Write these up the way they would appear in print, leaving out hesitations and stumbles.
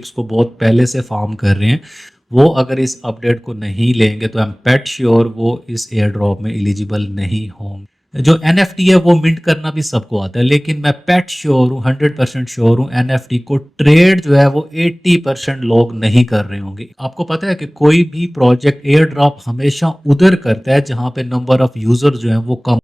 इसको बहुत पहले से फार्म कर रहे हैं, वो अगर इस अपडेट को नहीं लेंगे तो आई एम पेट श्योर वो इस एयर ड्रॉप में एलिजिबल नहीं होंगे। जो एनएफटी है वो मिंट करना भी सबको आता है, लेकिन मैं पेट श्योर हूँ, 100% श्योर हूँ, एनएफटी को ट्रेड जो है वो 80% लोग नहीं कर रहे होंगे। आपको पता है कि कोई भी प्रोजेक्ट एयर ड्रॉप हमेशा उधर करता है जहाँ पे नंबर ऑफ यूजर जो है वो कम।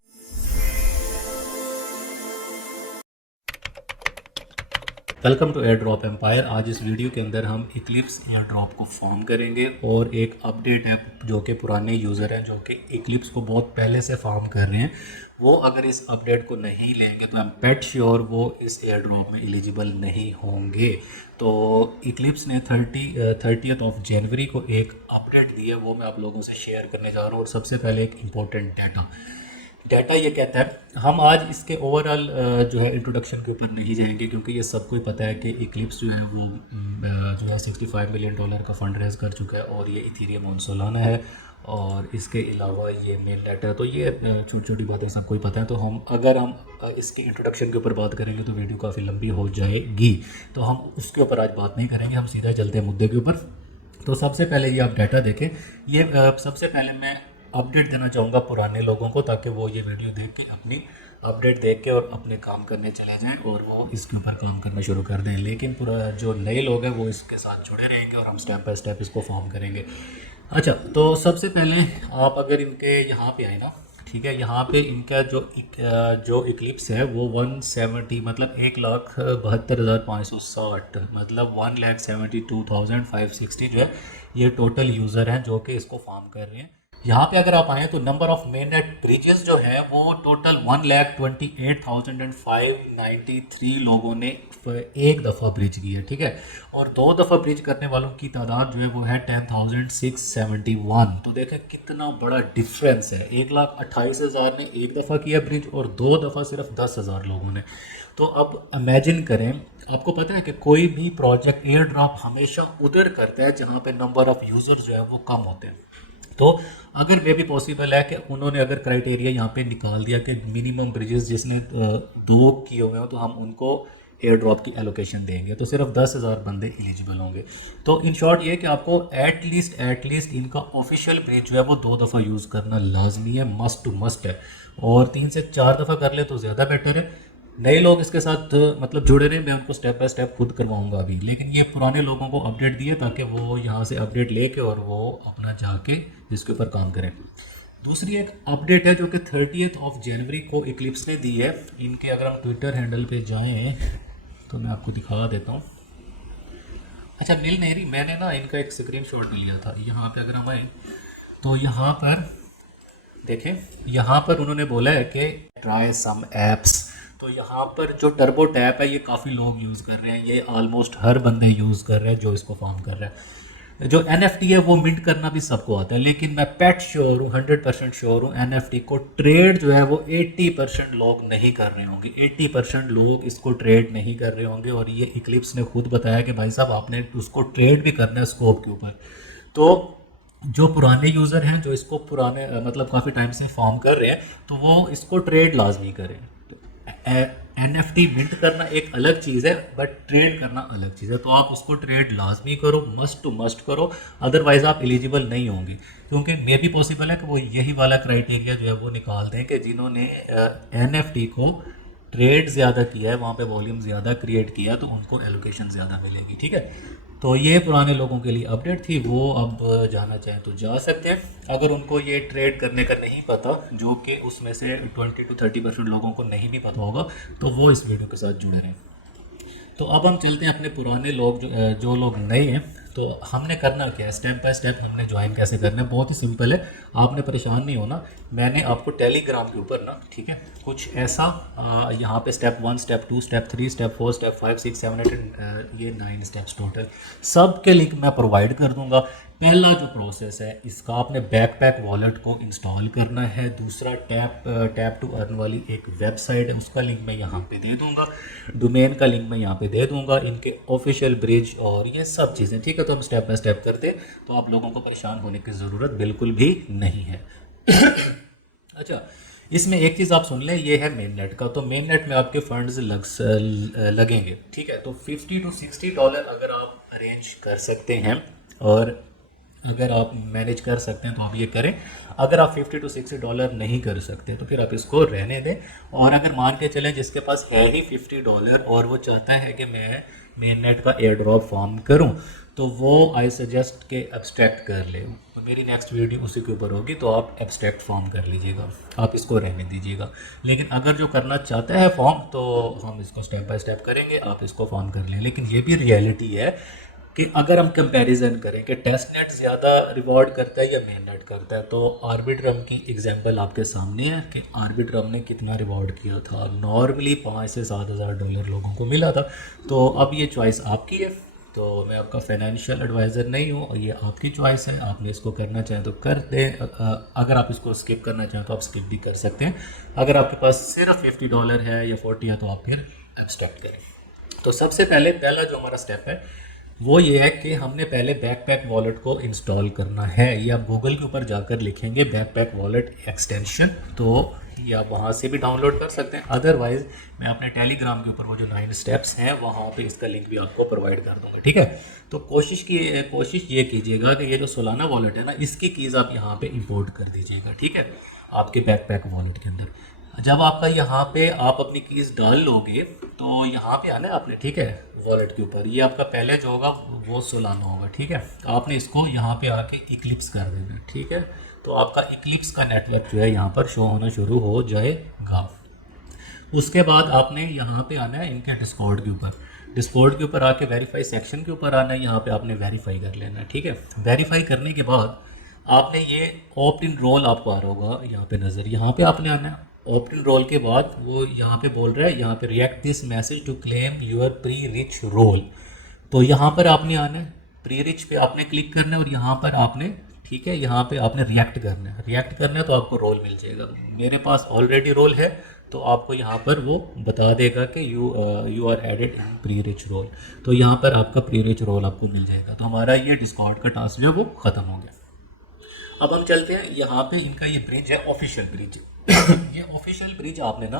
Welcome to air drop empire. आज इस वीडियो के अंदर हम इक्लिप्स एयर ड्रॉप को फॉर्म करेंगे और एक अपडेट है जो कि पुराने यूज़र हैं जो कि इक्लिप्स को बहुत पहले से फॉर्म कर रहे हैं, वो अगर इस अपडेट को नहीं लेंगे तो आई एम पेट श्योर वो इस एयर ड्रॉप में एलिजिबल नहीं होंगे। तो इक्लिप्स ने 30th ऑफ जनवरी को एक अपडेट दी है, वो मैं आप लोगों से शेयर करने जा रहा हूँ। और सबसे पहले एक इम्पोर्टेंट डाटा ये कहता है, हम आज इसके ओवरऑल जो है इंट्रोडक्शन के ऊपर नहीं जाएंगे क्योंकि ये सबको ही पता है कि इक्लिप्स जो है वो जो है $65 मिलियन का फंड रेज कर चुका है और ये इथेरियम ऑन सोलाना है और इसके अलावा ये मेन नेट है। तो ये छोटी छोटी बातें सबको ही पता है। तो हम इसके इंट्रोडक्शन के ऊपर बात करेंगे तो वीडियो काफ़ी लंबी हो जाएगी, तो हम उसके ऊपर आज बात नहीं करेंगे, हम सीधा चलते हैं मुद्दे के ऊपर। तो सबसे पहले ये आप डाटा देखें। ये सबसे पहले मैं अपडेट देना चाहूँगा पुराने लोगों को, ताकि वो ये वीडियो देख के अपनी अपडेट देख के और अपने काम करने चले जाएं और वो इसके ऊपर काम करना शुरू कर दें। लेकिन पूरा जो नए लोग हैं वो इसके साथ जुड़े रहेंगे और हम स्टेप बाय स्टेप इसको फॉर्म करेंगे। अच्छा, तो सबसे पहले आप अगर इनके यहाँ पे आए ना, ठीक है, यहाँ पे इनका जो इक्लिप्स है वो 170 मतलब 1,72,560 मतलब 1,72,560 जो है ये टोटल यूज़र हैं जो कि इसको फॉर्म कर रहे हैं। यहाँ पे अगर आप आए तो number of main net bridges जो है वो टोटल 1,28,593 लोगों ने एक दफ़ा ब्रिज की है, ठीक है। और 2 दफ़ा ब्रिज करने वालों की तादाद जो है वो है 10,671। तो देखें कितना बड़ा डिफरेंस है, 1,28,000 ने एक दफ़ा किया ब्रिज और 2 दफ़ा सिर्फ 10,000 लोगों ने। तो अब इमेजिन करें, आपको पता है कि कोई भी प्रोजेक्ट एयर ड्रॉप हमेशा उधर करता है जहाँ पे नंबर ऑफ यूज़र जो है वो कम होते हैं। तो अगर मे भी पॉसिबल है कि उन्होंने अगर क्राइटेरिया यहाँ पे निकाल दिया कि मिनिमम ब्रिजेस जिसने 2 किए हुए हो तो हम उनको एयर ड्रॉप की एलोकेशन देंगे, तो सिर्फ 10,000 बंदे एलिजिबल होंगे। तो इन शॉर्ट ये कि आपको एटलीस्ट इनका ऑफिशियल ब्रिज जो है वो 2 दफ़ा यूज़ करना लाजमी है, मस्ट टू मस्ट है। और 3 से 4 दफ़ा कर ले तो ज़्यादा बेटर है। नए लोग इसके साथ मतलब जुड़े रहे, मैं उनको स्टेप बाय स्टेप खुद करवाऊंगा अभी, लेकिन ये पुराने लोगों को अपडेट दिए ताकि वो यहाँ से अपडेट लेके और वो अपना जाके इसके ऊपर काम करें। दूसरी एक अपडेट है जो कि 30th ऑफ जनवरी को इक्लिप्स ने दी है। इनके अगर हम ट्विटर हैंडल पे जाएं तो मैं आपको दिखा देता हूँ। अच्छा, मिल नहीं रही, मैंने ना इनका एक स्क्रीन शॉट लिया था। यहाँ पे अगर हम आए तो यहाँ पर देखें, यहाँ पर उन्होंने बोला है कि ट्राई सम एप्स। तो यहाँ पर जो टर्बो टैप है ये काफ़ी लोग यूज़ कर रहे हैं, ये ऑलमोस्ट हर बंदे यूज़ कर रहे हैं जो इसको फॉर्म कर रहे हैं। जो एनएफटी है वो मिंट करना भी सबको आता है, लेकिन मैं पेट श्योर हूँ, 100% श्योर हूँ, एनएफटी को ट्रेड जो है वो 80% लोग नहीं कर रहे होंगे। 80% लोग इसको ट्रेड नहीं कर रहे होंगे और ये इक्लिप्स ने खुद बताया कि भाई साहब आपने उसको ट्रेड भी करना है स्कोप के ऊपर। तो जो पुराने यूज़र हैं जो इसको पुराने मतलब काफ़ी टाइम से फॉर्म कर रहे हैं तो वो इसको ट्रेड लाजमी करें। एनएफटी मिंट करना एक अलग चीज़ है बट ट्रेड करना अलग चीज़ है, तो आप उसको ट्रेड लाजमी करो, मस्ट टू मस्ट करो, अदरवाइज़ आप एलिजिबल नहीं होंगे। क्योंकि मे भी पॉसिबल है कि वो यही वाला क्राइटेरिया जो है वो निकाल दें कि जिन्होंने एनएफटी को ट्रेड ज़्यादा किया है, वहाँ पे वॉल्यूम ज़्यादा क्रिएट किया है, तो उनको एलोकेशन ज़्यादा मिलेगी, ठीक है। तो ये पुराने लोगों के लिए अपडेट थी, वो अब जाना चाहें तो जा सकते हैं। अगर उनको ये ट्रेड करने का नहीं पता, जो कि उसमें से 20 to 30% लोगों को नहीं भी पता होगा, तो वो इस वीडियो के साथ जुड़े रहें। तो अब हम चलते हैं अपने पुराने लोग जो लोग नए हैं, तो हमने करना क्या है, स्टेप बाय स्टेप हमने ज्वाइन कैसे करना है। बहुत ही सिंपल है, आपने परेशान नहीं होना। मैंने आपको टेलीग्राम के ऊपर ना, ठीक है, कुछ ऐसा यहाँ पे step 1 step 2 step 3 step 4 step 5 6 7 8 ये 9 स्टेप्स टोटल, सब के लिंक मैं प्रोवाइड कर दूंगा। पहला जो प्रोसेस है इसका, आपने बैकपैक वॉलेट को इंस्टॉल करना है। दूसरा टैप टू अर्न वाली एक वेबसाइट है, उसका लिंक मैं यहाँ पे दे दूंगा। डोमेन का लिंक मैं यहाँ पे दे दूंगा, इनके ऑफिशियल ब्रिज और ये सब चीज़ें, ठीक है। तो हम स्टेप बाय स्टेप करते हैं, तो आप लोगों को परेशान होने की ज़रूरत बिल्कुल भी नहीं है। अच्छा, इसमें एक चीज़ आप सुन लें, ये है मेन नेट का। तो मेन नेट में आपके फंड्स लगेंगे, ठीक है। तो $50 to $60 अगर आप अरेंज कर सकते हैं, और अगर आप मैनेज कर सकते हैं तो आप ये करें। अगर आप $50 to $60 नहीं कर सकते तो फिर आप इसको रहने दें। और अगर मान के चलें जिसके पास है ही $50 और वो चाहता है कि मैं मेन नेट का एयर ड्रॉप फॉर्म करूं, तो वो आई सजेस्ट के एब्स्ट्रैक्ट कर ले। तो मेरी नेक्स्ट वीडियो उसी के ऊपर होगी, तो आप एब्स्ट्रैक्ट फॉर्म कर लीजिएगा, आप इसको रहने दीजिएगा। लेकिन अगर जो करना चाहता है फॉर्म, तो हम इसको स्टेप बाय स्टेप करेंगे, आप इसको फॉर्म कर लें। लेकिन ये भी रियलिटी है कि अगर हम कंपैरिजन करें कि टेस्ट नेट ज़्यादा रिवॉर्ड करता है या मेन नेट करता है, तो आर्बिट्रम की एग्जांपल आपके सामने है कि आर्बिट्रम ने कितना रिवॉर्ड किया था। नॉर्मली 5 से 7 हज़ार डॉलर लोगों को मिला था। तो अब ये चॉइस आपकी है, तो मैं आपका फाइनेंशियल एडवाइज़र नहीं हूँ, और ये आपकी चॉइस है। आपने इसको करना चाहें तो कर दें, अगर आप इसको स्किप करना चाहें तो आप स्किप भी कर सकते हैं। अगर आपके पास सिर्फ $50 है या 40 है तो आप फिर एब्स्ट्रैक्ट करें। तो सबसे पहला जो हमारा स्टेप है वो ये है कि हमने पहले बैकपैक वॉलेट को इंस्टॉल करना है। ये आप गूगल के ऊपर जाकर लिखेंगे बैकपैक वॉलेट एक्सटेंशन, तो ये आप वहाँ से भी डाउनलोड कर सकते हैं। अदरवाइज़ मैं अपने टेलीग्राम के ऊपर वो जो 9 स्टेप्स हैं वहाँ पे इसका लिंक भी आपको प्रोवाइड कर दूँगा, ठीक है। तो कोशिश ये कीजिएगा कि ये जो सोलाना वॉलेट है ना, इसकी कीज़ आप यहाँ पर इंपोर्ट कर दीजिएगा, ठीक है, आपके बैकपैक वॉलेट के अंदर। जब आपका यहाँ पे आप अपनी कीज़ डाल लोगे तो यहाँ पे आना है आपने, ठीक है, वॉलेट के ऊपर। ये आपका पहले जो होगा वो सोलाना होगा, ठीक है। आपने इसको यहाँ पे आके इक्लिप्स कर देना, ठीक है। तो आपका इक्लिप्स का नेटवर्क जो है यहाँ पर शो होना शुरू हो जाएगा। उसके बाद आपने यहाँ पे आना है इनके डिस्कॉर्ड के ऊपर। डिस्कॉर्ड के ऊपर आके वेरीफाई सेक्शन के ऊपर आना है, यहाँ पे आपने वेरीफाई कर लेना है, ठीक है। वेरीफाई करने के बाद आपने ये ऑप्ट इन रोल आपको आ रहा होगा यहाँ पे नज़र, यहाँ पे आपने आना है। ऑप्ट इन रोल के बाद वो यहाँ पे बोल रहा है, यहाँ पे react this message to claim your pre rich roll. तो यहाँ पर आपने आना है, प्री रिच पे आपने क्लिक करना है, और यहाँ पर आपने, ठीक है, यहाँ पे आपने रिएक्ट करना है। रिएक्ट करना है तो आपको रोल मिल जाएगा। मेरे पास ऑलरेडी रोल है, तो आपको यहाँ पर वो बता देगा कि you are added in pre rich roll. तो यहाँ पर आपका प्री रिच रोल आपको मिल जाएगा। तो हमारा ये डिस्कॉर्ड का टास्क जो है वो ख़त्म हो गया। अब हम चलते हैं यहाँ पे, इनका ये ब्रिज है ऑफिशियल ब्रिज। ये ऑफिशियल ब्रिज आपने ना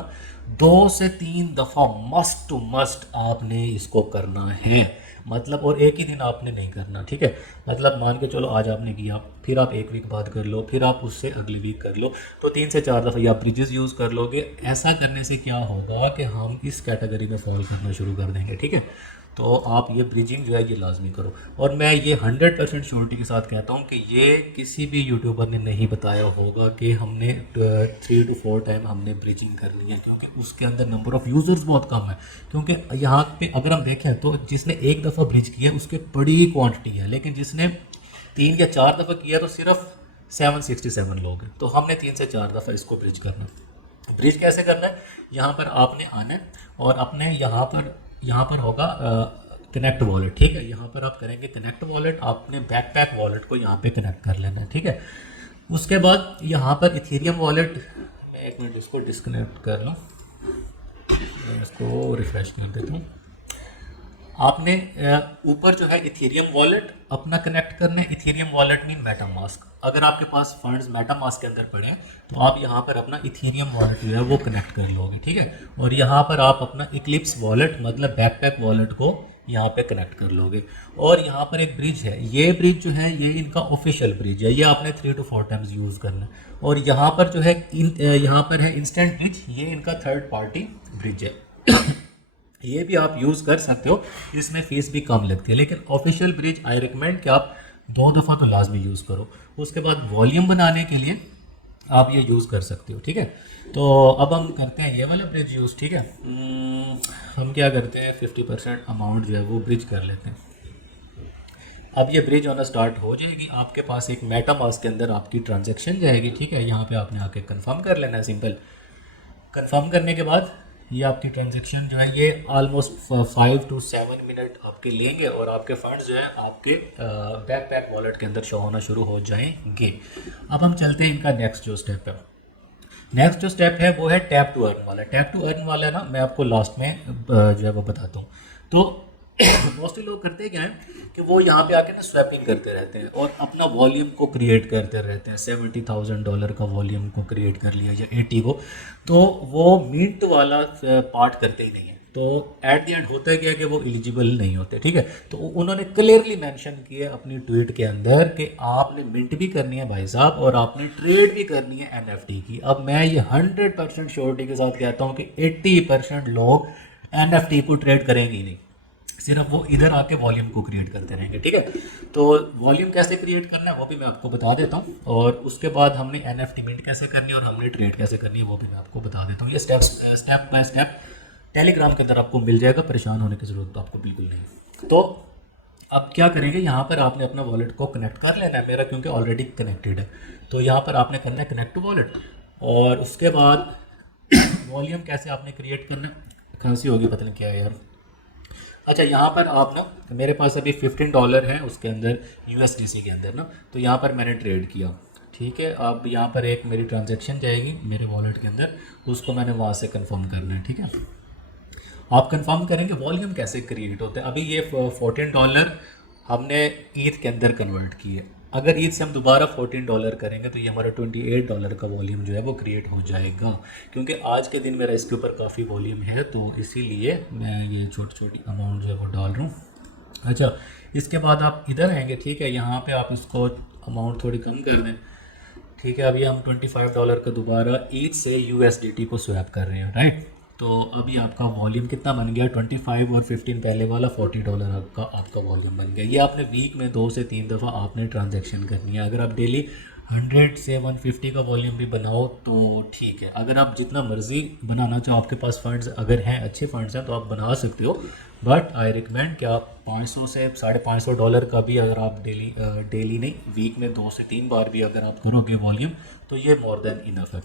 2 से 3 दफ़ा मस्ट टू मस्ट आपने इसको करना है, मतलब, और एक ही दिन आपने नहीं करना, ठीक है। मतलब मान के चलो आज आपने किया, फिर आप 1 वीक बाद कर लो, फिर आप उससे अगली वीक कर लो, तो 3 से 4 दफ़ा ये आप ब्रिजेस यूज़ कर लोगे। ऐसा करने से क्या होगा कि हम इस कैटेगरी में फॉल करना शुरू कर देंगे, ठीक है। तो आप ये ब्रिजिंग जो है ये लाजमी करो। और मैं ये 100% श्योरिटी के साथ कहता हूँ कि ये किसी भी यूट्यूबर ने नहीं बताया होगा कि हमने 3 to 4 टाइम हमने ब्रिजिंग करनी है, क्योंकि उसके अंदर नंबर ऑफ़ यूज़र्स बहुत कम है। क्योंकि यहाँ पे अगर हम देखें तो जिसने 1 दफ़ा ब्रिज किया उसके बड़ी क्वान्टिटी है, लेकिन जिसने 3 या 4 दफ़ा किया तो सिर्फ 767 लोग हैं। तो हमने 3 से 4 दफ़ा इसको ब्रिज करना है। ब्रिज कैसे करना है, यहाँ पर आपने आना है और अपने यहाँ पर होगा कनेक्ट वॉलेट, ठीक है। यहाँ पर आप करेंगे कनेक्ट वॉलेट, आपने बैकपैक वॉलेट को यहाँ पे कनेक्ट कर लेना है, ठीक है। उसके बाद यहाँ पर इथेरियम वॉलेट, मैं 1 मिनट इसको डिस्कनेक्ट कर लूँ, मैं इसको रिफ्रेश कर देता हूँ। आपने ऊपर जो है इथेरियम वॉलेट अपना कनेक्ट करना है। Ethereum wallet mean MetaMask. अगर आपके पास फंड्स मेटामास्क के अंदर पड़े हैं तो आप यहाँ पर अपना इथेरियम वॉलेट जो है वो कनेक्ट कर लोगे, ठीक है। और यहाँ पर आप अपना इक्लिप्स वॉलेट मतलब बैकपैक वॉलेट को यहाँ पे कनेक्ट कर लोगे। और यहाँ पर एक ब्रिज है, ये ब्रिज जो है ये इनका ऑफिशियल ब्रिज है, ये आपने 3 to 4 टाइम्स यूज़ करना है। और यहाँ पर जो है यहाँ पर है इंस्टेंट ब्रिज, ये इनका थर्ड पार्टी ब्रिज है। ये भी आप यूज़ कर सकते हो, इसमें फ़ीस भी कम लगती है। लेकिन ऑफिशियल ब्रिज आई रिकमेंड कि आप 2 दफ़ा तो लाजमी यूज़ करो। उसके बाद वॉल्यूम बनाने के लिए आप ये यूज़ कर सकते हो, ठीक है। तो अब हम करते हैं ये वाला ब्रिज यूज़, ठीक है। हम क्या करते हैं 50% अमाउंट जो है वो ब्रिज कर लेते हैं। अब ये ब्रिज होना स्टार्ट हो जाएगी, आपके पास एक मेटामास्क के अंदर आपकी ट्रांजैक्शन जाएगी, ठीक है। यहाँ पे आपने आके कंफर्म कर लेना है, सिंपल। कंफर्म करने के बाद ये आपकी ट्रांजैक्शन जो है ये ऑलमोस्ट 5 to 7 मिनट आपके लेंगे और आपके फंड्स जो है आपके बैकपैक वॉलेट के अंदर शो होना शुरू हो जाएंगे। अब हम चलते हैं इनका नेक्स्ट जो स्टेप है। नेक्स्ट जो स्टेप है वो है टैप टू अर्न वाला। टैप टू अर्न वाला ना मैं आपको लास्ट में जो है वो बताता हूँ। तो मोस्टली लोग करते क्या है कि वो यहाँ पे आके ना स्वैपिंग करते रहते हैं और अपना वॉल्यूम को क्रिएट करते रहते हैं। $70,000 का वॉल्यूम को क्रिएट कर लिया या 80 को, तो वो मिंट वाला पार्ट करते ही नहीं है। तो एट द एंड होता है क्या कि वो एलिजिबल नहीं होते, ठीक है। तो उन्होंने क्लियरली मेंशन किया अपनी ट्वीट के अंदर कि आपने मिंट भी करनी है भाई साहब और आपने ट्रेड भी करनी है एनएफटी की। अब मैं ये 100% श्योरिटी के साथ कहता हूँ कि 80% लोग एनएफटी को ट्रेड करेंगे ही नहीं, सिर्फ वो इधर आके वॉल्यूम को क्रिएट करते रहेंगे, ठीक है। तो वॉल्यूम कैसे क्रिएट करना है वो भी मैं आपको बता देता हूँ, और उसके बाद हमने एनएफटी मिंट कैसे करनी है और हमने ट्रेड कैसे करनी है वो भी मैं आपको बता देता हूँ। ये स्टेप बाय स्टेप टेलीग्राम के अंदर आपको मिल जाएगा, परेशान होने की ज़रूरत तो आपको बिल्कुल नहीं। तो अब क्या करेंगे, यहाँ पर आपने अपना वॉलेट को कनेक्ट कर लेना है, मेरा क्योंकि ऑलरेडी कनेक्टेड है। तो यहाँ पर आपने करना है कनेक्ट टू वॉलेट, और उसके बाद वॉल्यूम कैसे आपने क्रिएट करना है, खांसी होगी पता नहीं क्या है यार। अच्छा, यहाँ पर आप ना, मेरे पास अभी $15 है उसके अंदर USDC के अंदर ना, तो यहाँ पर मैंने ट्रेड किया, ठीक है। अब यहाँ पर एक मेरी ट्रांजैक्शन जाएगी मेरे वॉलेट के अंदर, उसको मैंने वहाँ से कंफर्म करना है, ठीक है। आप कंफर्म करेंगे वॉल्यूम कैसे क्रिएट होता है। अभी ये $14 हमने ईथ के अंदर कन्वर्ट किए, अगर ईथ से हम दोबारा $14 करेंगे तो ये हमारा $28 का वॉल्यूम जो है वो क्रिएट हो जाएगा। क्योंकि आज के दिन मेरा इसके ऊपर काफ़ी वॉल्यूम है तो इसीलिए मैं ये छोटी छोटी अमाउंट जो है वो डाल रहा हूँ। अच्छा, इसके बाद आप इधर आएंगे, ठीक है। यहाँ पे आप इसको अमाउंट थोड़ी कम कर दें, ठीक है। अभी हम $25 का दोबारा ईथ से USDT को स्वैप कर रहे हैं, राइट। तो अभी आपका वॉल्यूम कितना बन गया, 25 और 15 पहले वाला $40 आपका वॉल्यूम बन गया। ये आपने वीक में 2 से 3 दफ़ा आपने ट्रांजैक्शन करनी है। अगर आप डेली 100 से 150 का वॉल्यूम भी बनाओ तो ठीक है। अगर आप जितना मर्ज़ी बनाना चाहो, आपके पास फंड्स अगर हैं, अच्छे फंड्स हैं, तो आप बना सकते हो, बट आई रिकमेंड कि आप 500 से $550 का भी अगर आप डेली नहीं, वीक में 2 से 3 बार भी अगर आप करोगे वॉल्यूम तो ये मोर देन इनफ है,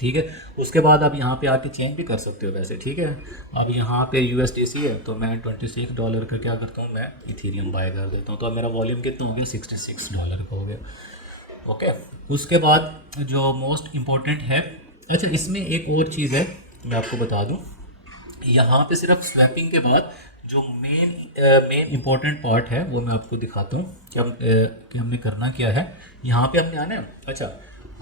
ठीक है। उसके बाद आप यहाँ पे आके चेंज भी कर सकते हो वैसे, ठीक है। अब यहाँ पे USDC है तो मैं $26 का क्या करता हूँ, मैं इथेरियम बाय कर देता हूँ। तो अब मेरा वॉल्यूम कितना हो गया, $66 का हो गया, ओके। उसके बाद जो मोस्ट इम्पोर्टेंट है, अच्छा इसमें एक और चीज़ है मैं आपको बता दूँ, यहाँ पे सिर्फ स्वैपिंग के बाद जो मेन इम्पोर्टेंट पार्ट है वो मैं आपको दिखाता हूँ कि हमने करना क्या है। यहाँ पे हमने आना है, अच्छा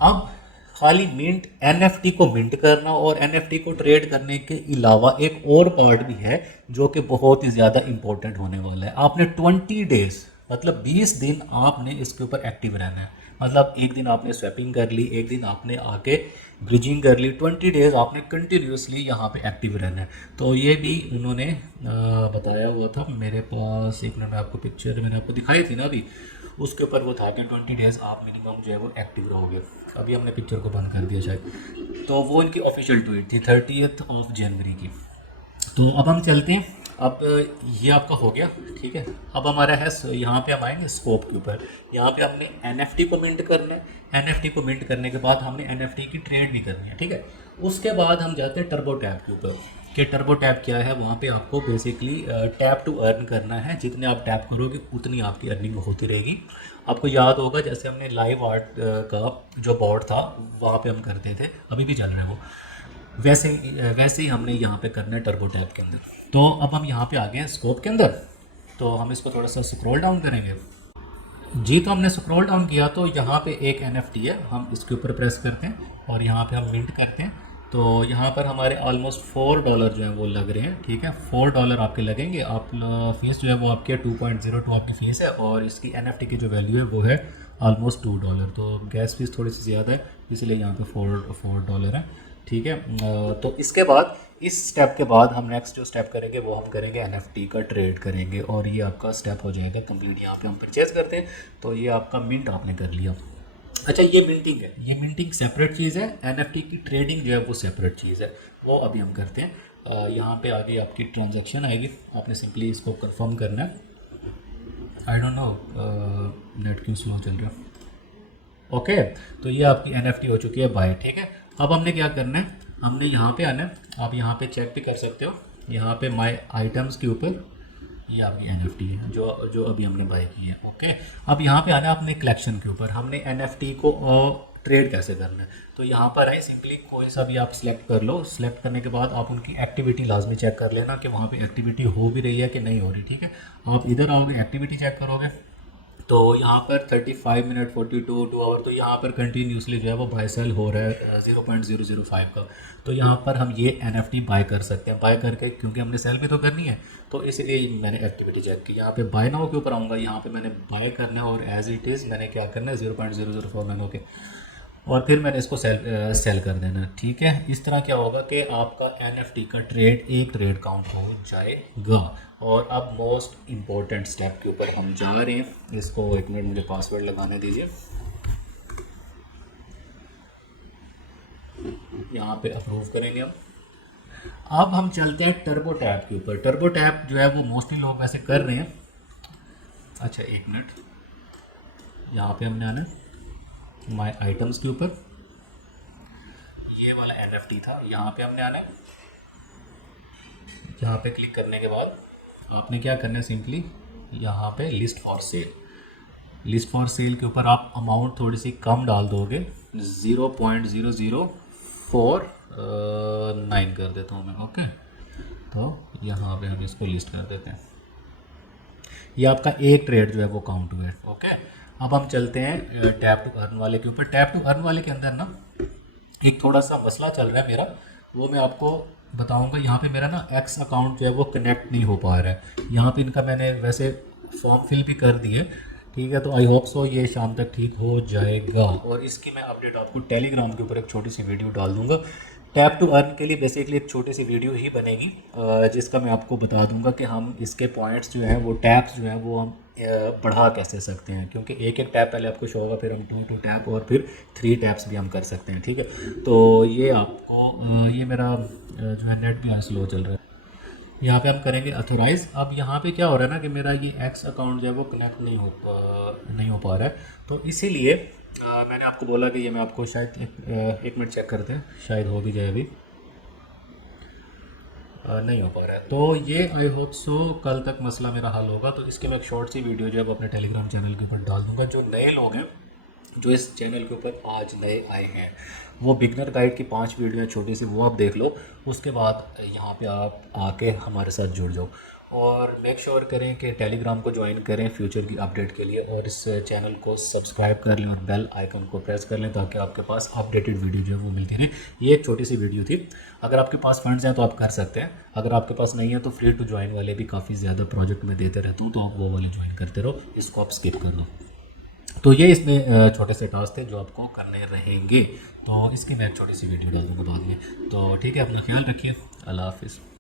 अब खाली मिंट NFT को मिंट करना और NFT को ट्रेड करने के अलावा एक और पार्ट भी है जो कि बहुत ही ज़्यादा इम्पोर्टेंट होने वाला है। आपने 20 डेज मतलब 20 दिन आपने इसके ऊपर एक्टिव रहना है। मतलब एक दिन आपने स्वैपिंग कर ली, एक दिन आपने आके ब्रिजिंग कर ली, 20 डेज आपने कंटिन्यूसली यहाँ पे एक्टिव रहना है। तो ये भी उन्होंने बताया हुआ था मेरे पास, एक मिनट में आपको पिक्चर मैंने आपको दिखाई थी ना अभी, उसके ऊपर वो था कि 20 डेज आप मिनिमम जो है वो एक्टिव रहोगे। अभी हमने पिक्चर को बंद कर दिया शायद, तो वो इनकी ऑफिशियल ट्वीट थी 30 जनवरी की। तो अब हम चलते हैं, अब ये आपका हो गया, ठीक है। अब हमारा है यहाँ पे हम आएंगे स्कोप के ऊपर। यहाँ पे हमने NFT को मिंट करना है, NFT को मिंट करने के बाद हमने NFT की ट्रेड भी करनी है, ठीक है। उसके बाद हम जाते हैं टर्बो टैप के ऊपर कि टर्बो टैप क्या है। वहाँ पे आपको बेसिकली टैप टू अर्न करना है, जितने आप टैप करोगे उतनी आपकी अर्निंग होती रहेगी। आपको याद होगा जैसे हमने लाइव आर्ट का जो बोर्ड था वहाँ पे हम करते थे, अभी भी चल रहे वो, वैसे ही हमने यहाँ पे करना है टर्बो टैप के अंदर। तो अब हम यहाँ पे आ गए हैं स्कोप के अंदर, तो हम इसको थोड़ा सा स्क्रॉल डाउन करेंगे जी। तो हमने स्क्रॉल डाउन किया तो यहाँ पे एक NFT है, हम इसके ऊपर प्रेस करते हैं और यहाँ पे हम मिंट करते हैं। तो यहाँ पर हमारे ऑलमोस्ट $4 जो है वो लग रहे हैं, ठीक है। $4 आपके लगेंगे। आप फीस जो है वो आपके 2.02 आपकी फ़ीस है, और इसकी NFT की जो वैल्यू है वो है ऑलमोस्ट $2। तो गैस फीस थोड़ी सी ज़्यादा है इसलिए यहाँ पे $4 है, ठीक है। तो इसके बाद इस स्टेप के बाद हम नेक्स्ट जो स्टेप करेंगे वो हम करेंगे NFT का ट्रेड करेंगे, और ये आपका स्टेप हो जाएगा कंप्लीट। यहाँ पे हम परचेज करते हैं तो ये आपका मिंट आपने कर लिया। अच्छा, ये मिंटिंग है, ये मिंटिंग सेपरेट चीज़ है, NFT की ट्रेडिंग जो है वो सेपरेट चीज़ है, वो अभी हम करते हैं। यहाँ पे आगे आपकी ट्रांजैक्शन आएगी, आपने सिंपली इसको कंफर्म करना है। आई डोंट नो नेट क्यों स्लो चल रहा है, ओके। तो ये आपकी NFT हो चुकी है बाय, ठीक है। अब हमने क्या करना है, हमने यहाँ पे आना है, आप यहाँ पे चेक भी कर सकते हो, यहाँ पे माय आइटम्स के ऊपर ये आपकी NFT है जो अभी हमने बाय की है, ओके। अब यहाँ पे आना है अपने कलेक्शन के ऊपर, हमने NFT को ट्रेड कैसे करना है। तो यहाँ पर आए, सिंपली कोई सा भी आप सिलेक्ट कर लो। सिलेक्ट करने के बाद आप उनकी एक्टिविटी लाजमी चेक कर लेना कि वहाँ पे एक्टिविटी हो भी रही है कि नहीं हो रही, ठीक है। आप इधर आओगे, एक्टिविटी चेक करोगे, तो यहाँ पर 35 मिनट 42 2 आवर, तो यहाँ पर कंटिन्यूसली जो है वो बाय सेल हो रहा है 0.005 का। तो यहाँ पर हम ये NFT बाय कर सकते हैं। बाय करके क्योंकि हमने सेल भी तो करनी है, तो इसलिए मैंने एक्टिविटी चेक की। यहाँ पे बाय नाउ के ऊपर आऊँगा, यहाँ पे मैंने बाय करना है और एज इट इज़ मैंने क्या करना है 0.004 मैंने ओके, और फिर मैंने इसको सेल कर देना। ठीक है, इस तरह क्या होगा कि आपका NFT का ट्रेड एक ट्रेड काउंट हो जाएगा। और अब मोस्ट इम्पोर्टेंट स्टेप के ऊपर हम जा रहे हैं। इसको एक मिनट मुझे पासवर्ड लगाने दीजिए। यहाँ पे अप्रूव करेंगे हम। अब हम चलते हैं टर्बो टैप के ऊपर। टर्बो टैप जो है वो मोस्टली लोग वैसे कर रहे हैं। अच्छा एक मिनट, यहाँ पे हमने आना है माय आइटम्स के ऊपर, ये वाला NFT था, यहाँ पे हमने आना है। यहाँ पे क्लिक करने के बाद आपने क्या करना है, सिंपली यहाँ पे list for sale, list for sale के ऊपर आप अमाउंट थोड़ी सी कम डाल दोगे, 0.0049 कर देता हूँ मैं। ओके, तो यहाँ पे हम इसको लिस्ट कर देते हैं। ये आपका एक ट्रेड जो है वो काउंट हुआ है। ओके, अब हम चलते हैं टैप टू अर्न वाले के ऊपर। टैप टू अर्न वाले के अंदर ना एक थोड़ा सा मसला चल रहा है मेरा, वो मैं आपको बताऊंगा। यहाँ पे मेरा ना एक्स अकाउंट जो है वो कनेक्ट नहीं हो पा रहा है। यहाँ पे इनका मैंने वैसे फॉर्म फिल भी कर दिए, ठीक है, तो आई होप सो ये शाम तक ठीक हो जाएगा। और इसकी मैं अपडेट आपको टेलीग्राम के ऊपर एक छोटी सी वीडियो डाल दूंगा। टैप टू अर्न के लिए बेसिकली एक छोटी सी वीडियो ही बनेगी, जिसका मैं आपको बता दूंगा कि हम इसके पॉइंट्स जो हैं वो टैप्स जो हैं वो हम बढ़ा कैसे सकते हैं। क्योंकि एक एक टैप पहले आपको शो होगा, फिर हम 2 टैप और फिर 3 टैप्स भी हम कर सकते हैं। ठीक है, तो ये आपको ये मेरा जो है नेट भी यहाँ स्लो चल रहा है। यहाँ पे हम करेंगे अथोराइज़। अब यहाँ पे क्या हो रहा है ना कि मेरा ये एक्स अकाउंट जो है वो कनेक्ट नहीं हो पा रहा है। तो इसीलिए मैंने आपको बोला कि ये मैं आपको शायद एक मिनट चेक करते हैं, शायद हो भी जाए अभी। नहीं हो पा रहा है, तो ये आई होप सो कल तक मसला मेरा हल होगा। तो इसके मैं एक शॉर्ट सी वीडियो जो है वो अपने टेलीग्राम चैनल के ऊपर डाल दूंगा। जो नए लोग हैं जो इस चैनल के ऊपर आज नए आए हैं, वो बिगनर गाइड की 5 वीडियो छोटी सी वो आप देख लो। उसके बाद यहाँ पे आप आके हमारे साथ जुड़ जाओ और मेक श्योर करें कि टेलीग्राम को ज्वाइन करें फ्यूचर की अपडेट के लिए, और इस चैनल को सब्सक्राइब कर लें और बेल आइकन को प्रेस कर लें ताकि आपके पास अपडेटेड वीडियो जो है वो मिलती रहे। ये एक छोटी सी वीडियो थी। अगर आपके पास फंड्स हैं तो आप कर सकते हैं, अगर आपके पास नहीं है तो फ्री टू ज्वाइन वाले भी काफ़ी ज़्यादा प्रोजेक्ट में देते रहता हूँ, तो आप वो वाले ज्वाइन करते रहो, इसको आप स्किप कर दो। तो ये इसमें छोटे से टास्क थे जो आपको करने रहेंगे। तो इसकी मैं एक छोटी सी वीडियो डाल दूँगा बाद में। तो ठीक है, अपना ख्याल रखिए, अल्लाह हाफिज़।